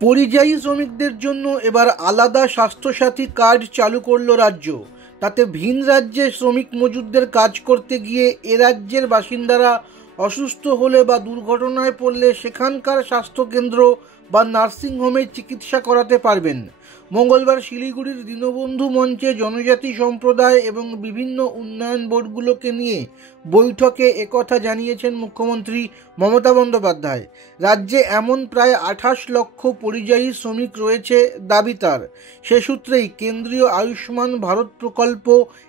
পরিযায়ী শ্রমিকদের জন্য এবার আলাদা স্বাস্থ্যসাথী কার্ড চালু করল রাজ্য। তাতে ভিন রাজ্যে শ্রমিক মজুরদের কাজ করতে গিয়ে এ রাজ্যের বাসিন্দারা অসুস্থ হলে বা দুর্ঘটনায় পড়লে সেখানকার স্বাস্থ্যকেন্দ্র বা নার্সিংহোমে চিকিৎসা করাতে পারবেন। মঙ্গলবার শিলিগুড়ির দীনবন্ধু মঞ্চে জনজাতি সম্প্রদায় এবং বিভিন্ন উন্নয়ন বোর্ডগুলোকে নিয়ে বৈঠকে একথা জানিয়েছেন মুখ্যমন্ত্রী মমতা বন্দ্যোপাধ্যায়। রাজ্যে এমন প্রায় 28 লক্ষ পরিযায়ী শ্রমিক রয়েছে দাবি তার। সে সূত্রেই কেন্দ্রীয় আয়ুষ্মান ভারত প্রকল্প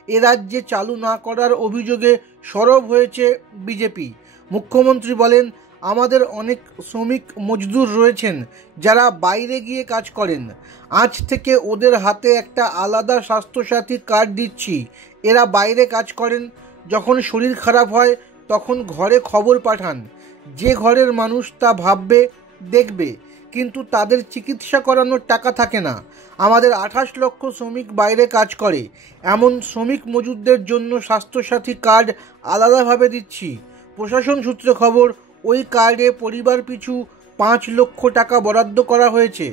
এ রাজ্যে চালু না করার অভিযোগে সরব হয়েছে বিজেপি। মুখ্যমন্ত্রী বলেন, আমাদের অনেক শ্রমিক মজদুর রয়েছেন যারা বাইরে গিয়ে কাজ করেন। আজ থেকে ওদের হাতে একটা আলাদা স্বাস্থ্যসাথী কার্ড দিচ্ছি। এরা বাইরে কাজ করেন, যখন শরীর খারাপ হয় তখন ঘরে খবর পাঠান। যে ঘরের মানুষ তা ভাববে, দেখবে, কিন্তু তাদের চিকিৎসা করানোর টাকা থাকে না। আমাদের 28 লক্ষ শ্রমিক বাইরে কাজ করে, এমন শ্রমিক মজুরদের জন্য স্বাস্থ্যসাথী কার্ড আলাদাভাবে দিচ্ছি। প্রশাসন সূত্রে খবর, ওই কার্ডে পরিবার পিছু 5 লক্ষ টাকা বরাদ্দ করা হয়েছে।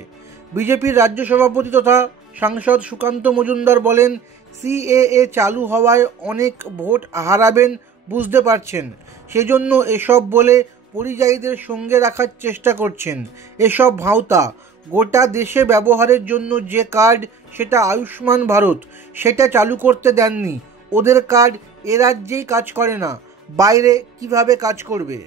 বিজেপির রাজ্য সভাপতি তথা সাংসদ সুকান্ত মজুমদার বলেন, সিএএ চালু হওয়ায় অনেক ভোট হারাবেন বুঝতে পারছেন, সেজন্য এসব বলে পরিযায়ীদের সঙ্গে রাখার চেষ্টা করছেন। এসব ভাঁওতা। গোটা দেশে ব্যবহারের জন্য যে কার্ড, সেটা আয়ুষ্মান ভারত, সেটা চালু করতে দেননি। ওদের কার্ড এ রাজ্যেই কাজ করে না, বাইরে কিভাবে কাজ করবে?